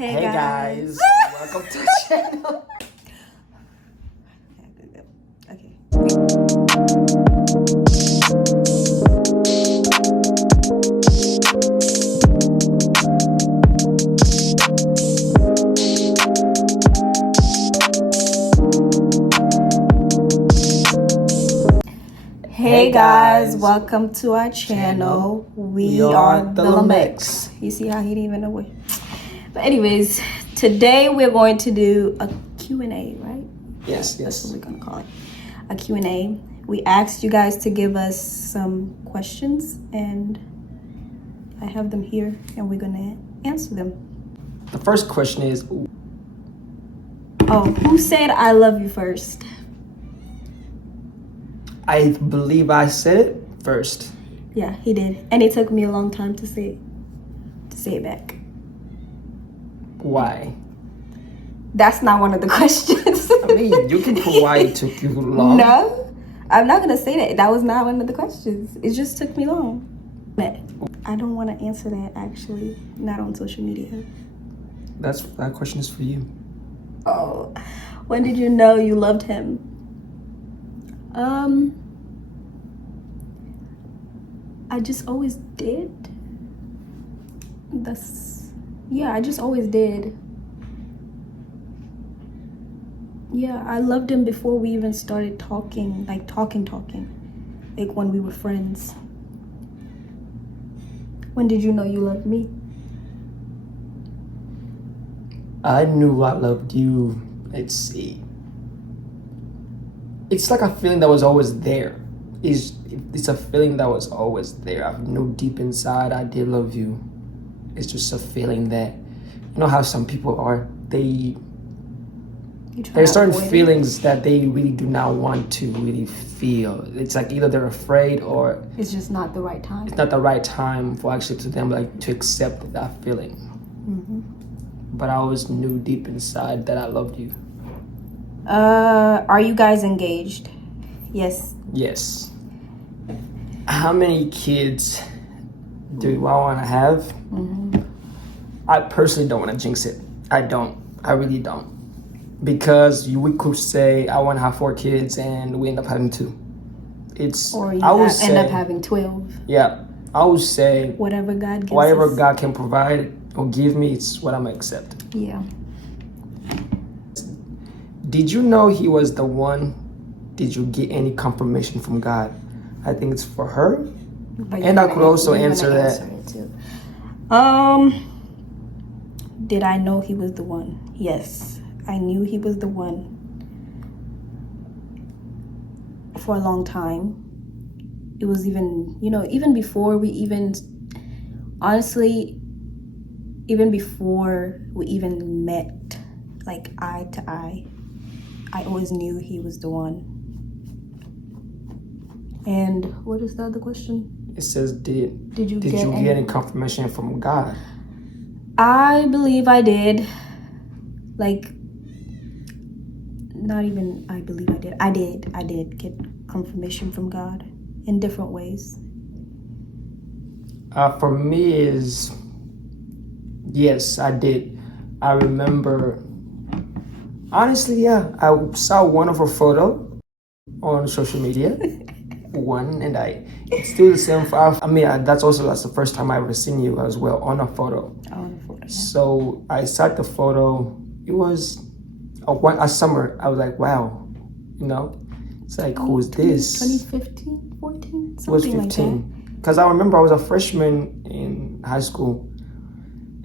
Hey guys, welcome to the channel. Okay. Hey guys, welcome to our channel. We are the Lamex. You see how he didn't even know what. But anyways, today we're going to do a Q&A, right? Yes. That's what we're gonna call it. A Q&A. We asked you guys to give us some questions and I have them here and we're gonna answer them. The first question is, who said I love you first? I believe I said it first. Yeah, he did. And it took me a long time to say it back. Why? That's not one of the questions. I mean, you can put why it took you long. No, I'm not gonna say that. That was not one of the questions. It just took me long. But I don't want to answer that actually. Not on social media. That question is for you. Oh, when did you know you loved him? I just always did. I just always did. Yeah, I loved him before we even started talking, like talking. Like when we were friends. When did you know you loved me? I knew I loved you. Let's see. It's like a feeling that was always there. It's a feeling that was always there. I knew deep inside I did love you. It's just a feeling that, you know how some people are. There's certain feelings that they really do not want to really feel. It's like either they're afraid or it's just not the right time. It's not the right time for actually to them like to accept that feeling. Mm-hmm. But I always knew deep inside that I loved you. Are you guys engaged? Yes. Yes. How many kids do I want to have? Mm-hmm. I personally don't want to jinx it. I don't. I really don't. Because we could say I want to have 4 kids and we end up having 2. Or you end up having 12. Yeah. I would say whatever God gives whatever us. God can provide or give me, it's what I'm gonna accept. Yeah. Did you know he was the one? Did you get any confirmation from God? I think it's for her. And I could also answer that. Did I know he was the one? Yes, I knew he was the one for a long time. It was even, even before we even, honestly, even before we even met, like eye to eye, I always knew he was the one. And what is the other question? It says, did you get any confirmation from God? I believe I did. Like, not even I believe I did. I did get confirmation from God in different ways. For me is, yes, I did. I remember, honestly, yeah, I saw one of her photo on social media. It's still the same. That's the first time I ever seen you as well on a photo. On a photo, yeah. So I saw the photo. It was a summer. I was like, wow, it's like, who is this? 2015, 14, something it was 15. Because I remember I was a freshman in high school,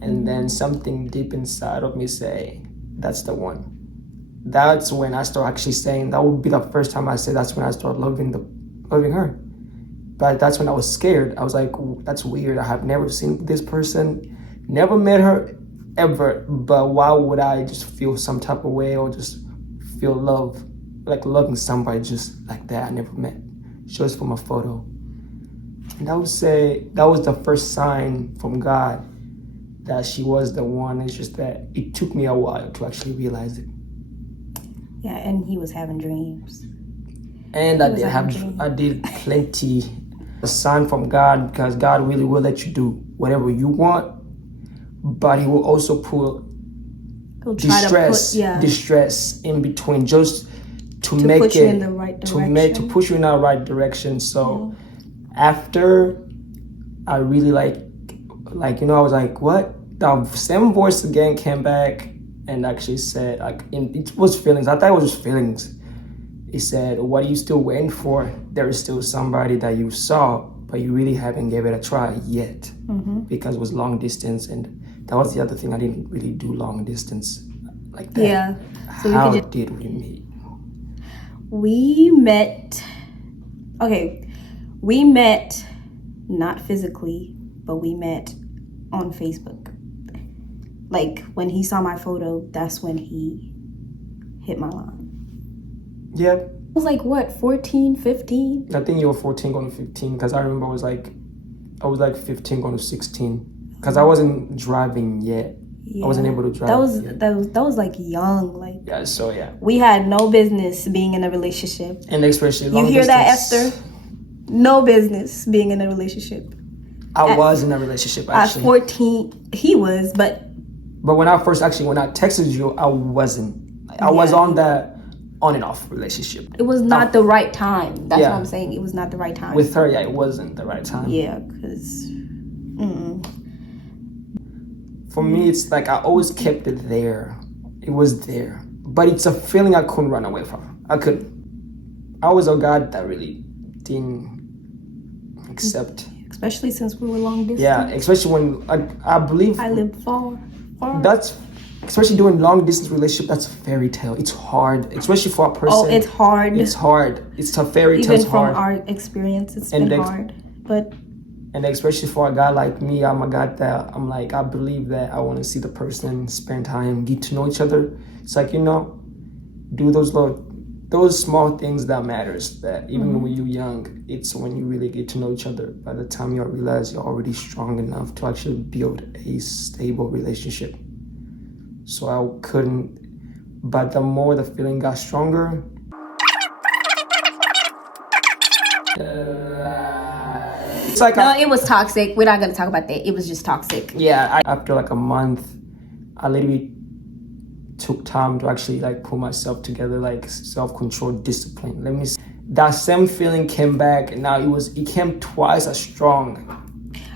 and then something deep inside of me say, that's the one. That's when I started actually saying, that would be the first time I said, that's when I started loving her. But that's when I was scared. I was like, that's weird. I have never seen this person, never met her ever. But why would I just feel some type of way or just feel love, like loving somebody just like that I never met, just from a photo? And I would say that was the first sign from God that she was the one. It's just that it took me a while to actually realize it. Yeah, and he was having dreams. And I did plenty. A sign from God, because God really will let you do whatever you want, but he will also put He'll try distress, to put, distress in between, just to to make put it you in the right direction. to push you in the right direction. So after I really like I was like, what? The same voice again came back and actually said, like, it was feelings. I thought it was just feelings. It said, what are you still waiting for? There is still somebody that you saw, but you really haven't gave it a try yet, because it was long distance, and that was the other thing. I didn't really do long distance like that. Yeah. So How we could did we meet? we met. Okay, we met not physically, but we met on Facebook. Like when he saw my photo, that's when he hit my line. Yeah, I was like, what, 14, 15? I think you were 14 going to 15, because I remember I was like 15 going to 16, because I wasn't driving yet. Yeah. I wasn't able to drive. That was like young. Like, Yeah, so yeah. we had no business being in a relationship. And especially long You hear that, distance. Esther? No business being in a relationship. I was in a relationship At actually. 14, he was, but But when I texted you, I wasn't. I was on that on and off relationship. it was not the right time. That's Yeah. what I'm saying. It was not the right time. With her, yeah, it wasn't the right time. Yeah, because For me, it's like I always kept it there. It was there. But it's a feeling I couldn't run away from. I couldn't. I was a guy that really didn't accept. especially since we were long distance. Yeah, especially when I believe I lived far. that's, especially doing long distance relationship, that's a fairy tale. It's hard, especially for a person. Oh, it's hard. It's hard. It's a fairy tale. Even It's from hard. our experience, it's And been the- hard. But And especially for a guy like me, I'm a guy that I'm like, I believe that I want to see the person, spend time, get to know each other. It's like, do those small things that matters, that even when you're young, it's when you really get to know each other. By the time you realize you're already strong enough to actually build a stable relationship. So I couldn't, but the more the feeling got stronger, it's like no, it was toxic. We're not gonna talk about that. It was just toxic. yeah, after like a month, I literally took time to actually like put myself together, like self-control, discipline. Let me see. That same feeling came back, and now it came twice as strong.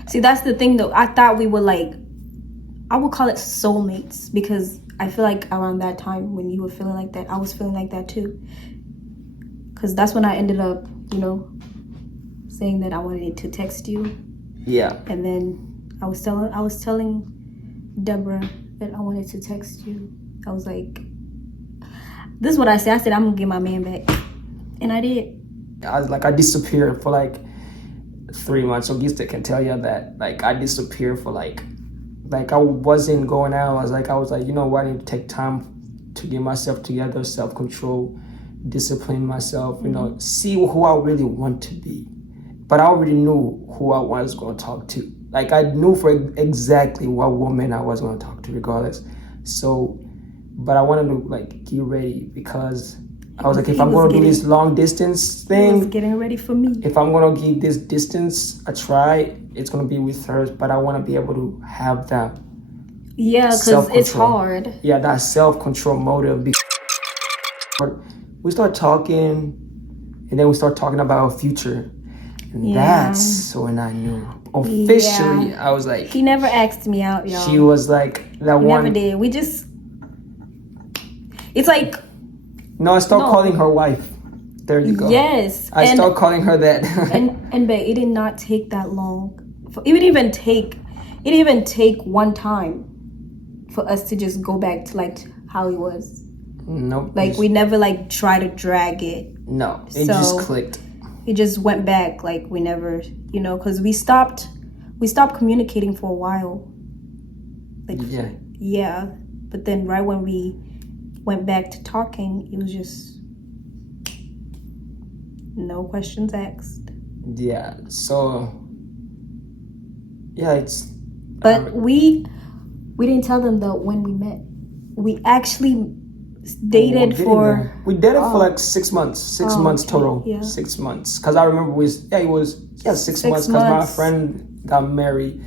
See, that's the thing though. I thought we were like, I would call it soulmates, because I feel like around that time when you were feeling like that, I was feeling like that too. Because that's when I ended up, saying that I wanted to text you. Yeah. And then I was telling Deborah that I wanted to text you. I was like, this is what I said. I said, I'm gonna get my man back. And I did. I disappeared for like 3 months. So Gista can tell you that. Like I disappeared for like I wasn't going out. I was like, you know what, I need to take time to get myself together, self-control, discipline myself, see who I really want to be. But I already knew who I was going to talk to. Like I knew for exactly what woman I was going to talk to regardless. So, but I wanted to like get ready, because I was like, if I'm going to do this long distance He thing, was getting ready for me. if I'm going to give this distance a try, it's going to be with her. But I want to be able to have that. Yeah, because it's Self-control. hard. Yeah, that self-control motive. We start talking, and then we start talking about our future. And that's when I knew. Officially, I was like... He never asked me out, y'all. She was like, that He one... never did. We just... It's like... No, I stopped calling her wife. There you go. Yes. I stopped calling her that. and babe, it did not take that long. It didn't even take one time for us to just go back to like how he was. Nope. Like we never like try to drag it. No, it just clicked. It just went back, like we never, because we stopped communicating for a while. Like yeah, but then right when we went back to talking, it was just no questions asked. Yeah. So yeah, it's. But we didn't tell them though when we met. We actually dated for. We dated for like 6 months. 6 months total. Yeah. 6 months. Because I remember it was 6 months. Because my friend got married.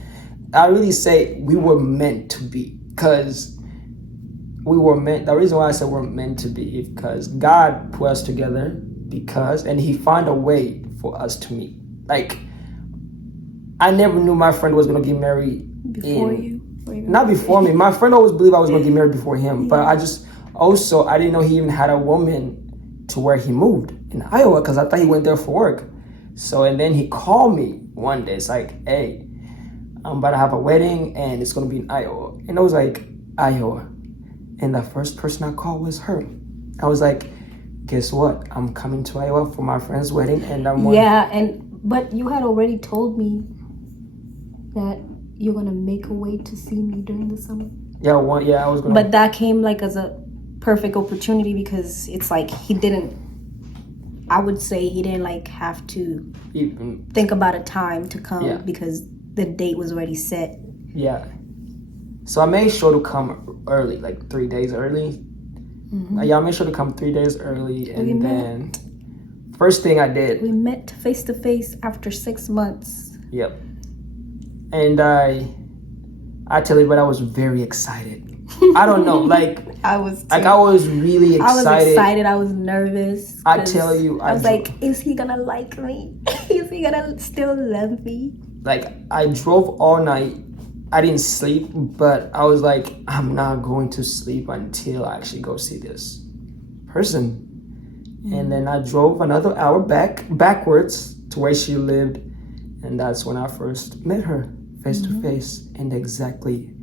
I really say we were meant to be. Because we were meant. The reason why I said we're meant to be is because God put us together and He found a way for us to meet. Like, I never knew my friend was gonna get married Before you? Not before me. My friend always believed I was gonna get married before him, but I didn't know he even had a woman to where he moved in Iowa because I thought he went there for work. So and then he called me one day. It's like, hey, I'm about to have a wedding and it's gonna be in Iowa. And I was like, Iowa. And the first person I called was her. I was like, guess what? I'm coming to Iowa for my friend's wedding and but you had already told me that you're gonna make a way to see me during the summer. I was gonna. But that came like as a perfect opportunity because it's like I would say he didn't like have to think about a time to come because the date was already set. Yeah. So I made sure to come early, like 3 days early. Mm-hmm. I made sure to come 3 days early, and then first thing I did. We met face to face after 6 months. Yep. And I tell you what, I was very excited. I don't know, like I was really excited. I was excited. I was nervous. I tell you, I was like, is he gonna like me? Is he gonna still love me? Like, I drove all night. I didn't sleep, but I was like, I'm not going to sleep until I actually go see this person. Mm-hmm. And then I drove another hour backwards to where she lived, and that's when I first met her face to face, and exactly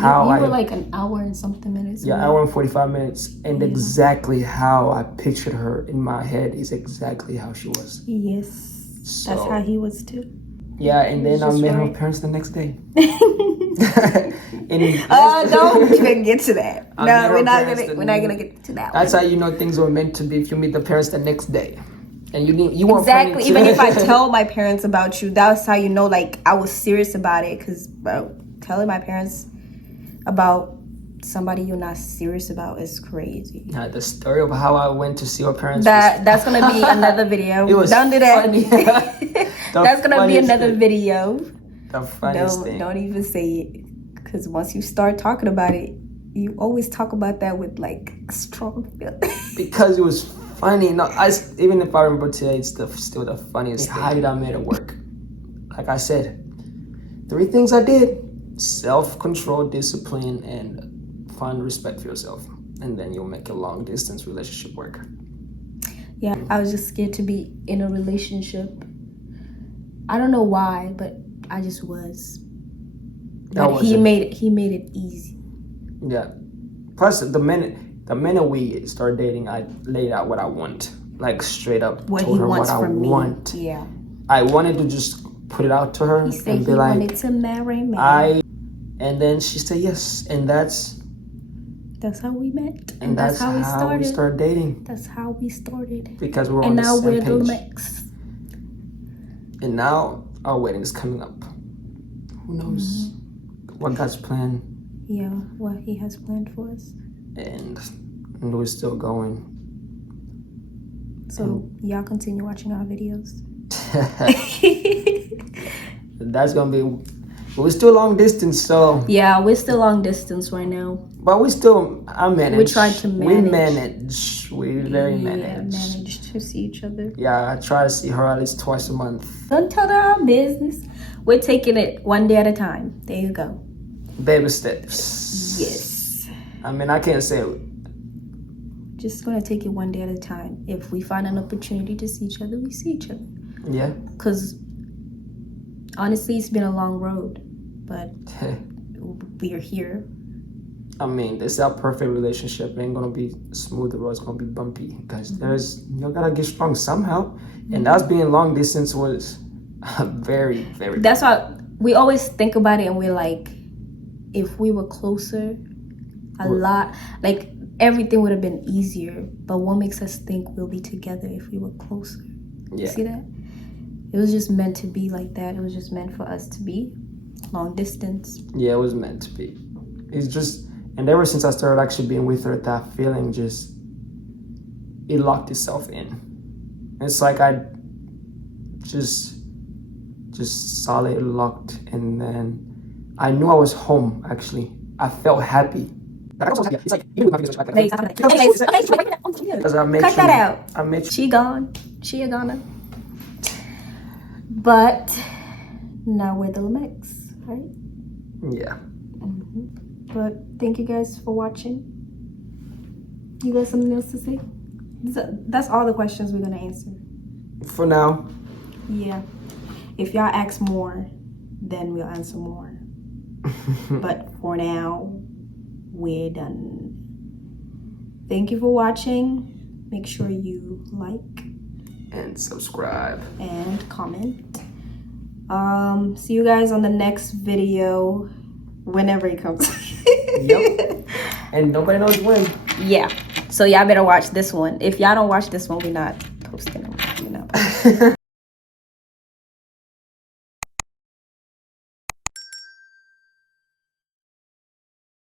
how you were like an hour and something minutes. Yeah, hour and 45 minutes, and exactly how I pictured her in my head is exactly how she was. Yes, so, that's how he was too. Yeah, and then I met her parents the next day. Don't even get to that. No, we're not gonna get to that. That's how you know things were meant to be if you meet the parents the next day. And you weren't exactly. Even if I tell my parents about you, that's how you know like I was serious about it. Because telling my parents about somebody you're not serious about is crazy. Yeah, the story of how I went to see your parents. That's gonna be another video. Don't do that. That's gonna be another video. The funniest thing. Don't even say it, because once you start talking about it, you always talk about that with like strong feeling. Because it was funny. No, even if I remember today, it's still the funniest. How did I make it work? Like I said, 3 things I did: self-control, discipline, and find respect for yourself. And then you'll make a long-distance relationship work. Yeah, I was just scared to be in a relationship. I don't know why, but I just was. But he made it easy. Yeah. Plus, the minute we start dating, I laid out what I want, like straight up. What told he her wants what from I me. want. Yeah. I wanted to just put it out to her he said and be he like, wanted to marry me. And then she said yes, and that's how we met, and that's how we started dating. That's how we started. Because we're on the same page. And now we're the mix. And now our wedding is coming up. Who knows what God's plan? Yeah, what He has planned for us. And we're still going. So y'all continue watching our videos. That's gonna be. We're still long distance, so. Yeah, we're still long distance right now. But I manage. We tried to manage. We manage. We managed to see each other. Yeah, I try to see her at least twice a month. Don't tell her our business. We're taking it one day at a time. There you go. Baby steps. Yes. I mean, I can't say it. Just gonna take it one day at a time. If we find an opportunity to see each other, we see each other. Yeah. Because honestly, it's been a long road, but we're here. I mean, this is our perfect relationship. It ain't gonna be smooth. The road's gonna be bumpy because you gotta get strong somehow. And us being long distance was very, very. That's why we always think about it, and we're like, if we were closer, everything would have been easier. But what makes us think we'll be together if we were closer? Yeah. You see that? It was just meant to be like that. It was just meant for us to be long distance. Yeah, it was meant to be. It's just, and ever since I started actually being with her, that feeling it locked itself in. It's like I just solid locked, and then I knew I was home. Actually, I felt happy. But I also it's like even with my videos like that. Wait, stop it. Okay, Because I make cut sure, that out. I make sure. She gone. She a gonna. But now we're the Lamex, right? Yeah. But thank you guys for watching. You got something else to say? That's all the questions we're gonna answer. For now. Yeah. If y'all ask more, then we'll answer more. But for now, we're done. Thank you for watching. Make sure you like And subscribe. and comment. See you guys on the next video, whenever it comes. Yep. And nobody knows when. Yeah. So y'all better watch this one. If y'all don't watch this one, we're not posting them. You know.